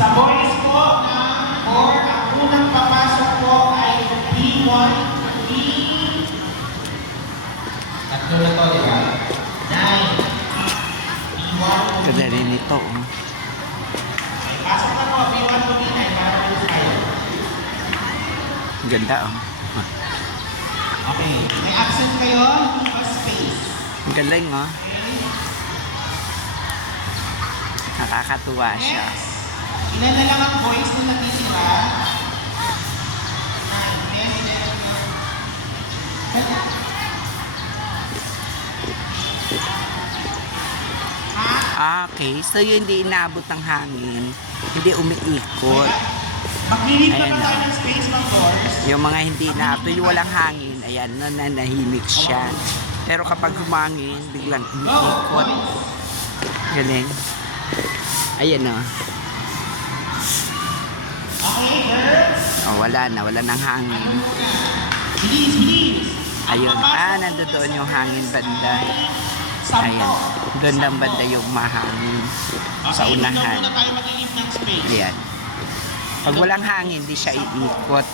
Sa boys po ng 4, ang unang papasok po ay B1, B... Tatlo na to, di ba? 9. B1 to Ganda B9. rin ito. Pasok na po, B1 to B9 para ulit tayo. Ganda oh. Okay. May accent kayo, first space. Ang galing oh. Okay. Nakakatuwa siya. Next. Ilan na lang ang boys na natitira? 9, 10, 11, 12. Okay, so yun hindi inaabot ng hangin. Hindi umiikot. Maglilip Ayan naman na. tayo ng space ng doors. Yung mga hindi inaabot, yung walang hangin, ayan, nananahimik siya. Pero kapag humangin, biglang umiikot. Galing. Ayan oh. Okay, girls. Oh, wala ng hangin. Bilis, bilis. Ayun, nandoon yung hangin banda. Ayan, doon lang banda yung mahangin sa unahan. Muna tayo maglilip ng space. Ayan. Pag walang hangin, di siya iikot.